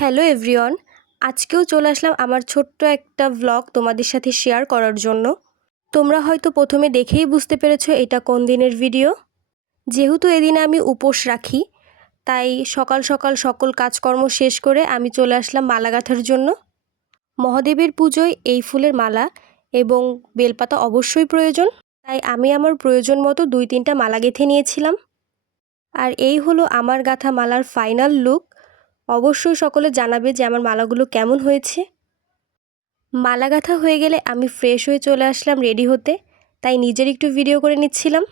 Hello everyone, আজকেও চলে আসলাম আমার ছোট্ট একটা ভ্লগ তোমাদের সাথে শেয়ার করার জন্য। তোমরা হয়তো প্রথমে দেখেই বুঝতে পেরেছো এটা কোন দিনের ভিডিও। যেহেতু এদিনে আমি উপোস রাখি, তাই সকাল সকাল সকল কাজকর্ম শেষ করে আমি চলে আসলাম মালা গাঁথার জন্য। মহাদেবের পুজোয় এই ফুলের মালা এবং বেলপাতা অবশ্যই প্রয়োজন, তাই আমি আমার প্রয়োজন মতো 2-3টা মালা গেঁথে নিয়েছিলাম। আর এই হলো আমার গাঁথা মালার ফাইনাল লুক। অবশ্যই সকলে জানাবে যে আমার মালাগুলো কেমন হয়েছে। মালা গাঁথা হয়ে গেলে আমি ফ্রেশ হয়ে চলে আসলাম রেডি হতে, তাই নিজের একটু ভিডিও করে নিচ্ছিলাম।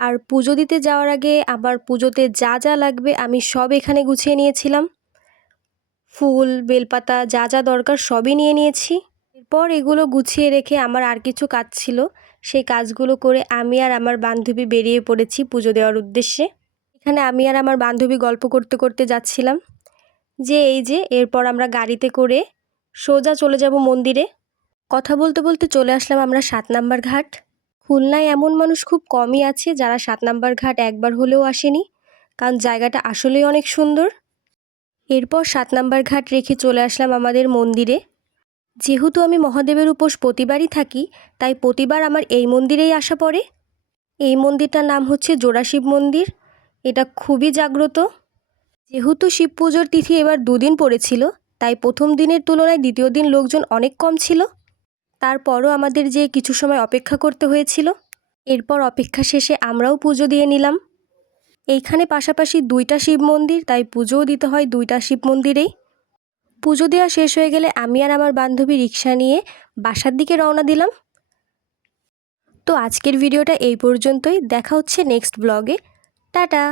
আর পুজো দিতে যাওয়ার আগে আমার পুজোতে যা যা লাগবে আমি সব এখানে গুছিয়ে নিয়েছিলাম। ফুল, বেলপাতা যা যা দরকার সবই নিয়ে নিয়েছি। এরপর এগুলো গুছিয়ে রেখে আমার আর কিছু কাজ ছিল, সেই কাজগুলো করে আমি আর আমার বান্ধবী বেরিয়ে পড়েছি পুজো দেওয়ার উদ্দেশ্যে। এখানে আমি আর আমার বান্ধবী গল্প করতে করতে যাচ্ছিলাম যে এই যে এরপর আমরা গাড়িতে করে সোজা চলে যাব মন্দিরে। কথা বলতে বলতে চলে আসলাম আমরা 7 নাম্বার ঘাট। খুলনায় এমন মানুষ খুব কমই আছে যারা 7 নাম্বার ঘাট একবার হলেও আসেনি, কারণ জায়গাটা আসলেই অনেক সুন্দর। এরপর 7 নাম্বার ঘাট রেখে চলে আসলাম আমাদের মন্দিরে। যেহেতু আমি মহাদেবের উপোস প্রতিবারই থাকি, তাই প্রতিবার আমার এই মন্দিরেই আসা পড়ে। এই মন্দিরটার নাম হচ্ছে জোড়াশিব মন্দির। এটা খুবই জাগ্রত। যেহেতু শিব পুজোর তিথি এবার 2 দিন পড়েছিল, তাই প্রথম দিনের তুলনায় দ্বিতীয় দিন লোকজন অনেক কম ছিল। তারপরও আমাদের যে কিছু সময় অপেক্ষা করতে হয়েছিল। এরপর অপেক্ষা শেষে আমরাও পুজো দিয়ে নিলাম। এইখানে পাশাপাশি 2টা শিব মন্দির, তাই পুজোও দিতে হয় 2টা শিব মন্দিরেই। পুজো দেওয়া শেষ হয়ে গেলে আমি আর আমার বান্ধবী রিক্সা নিয়ে বাসার দিকে রওনা দিলাম। তো আজকের ভিডিওটা এই পর্যন্তই। দেখা হচ্ছে নেক্সট ব্লগে। টাটা।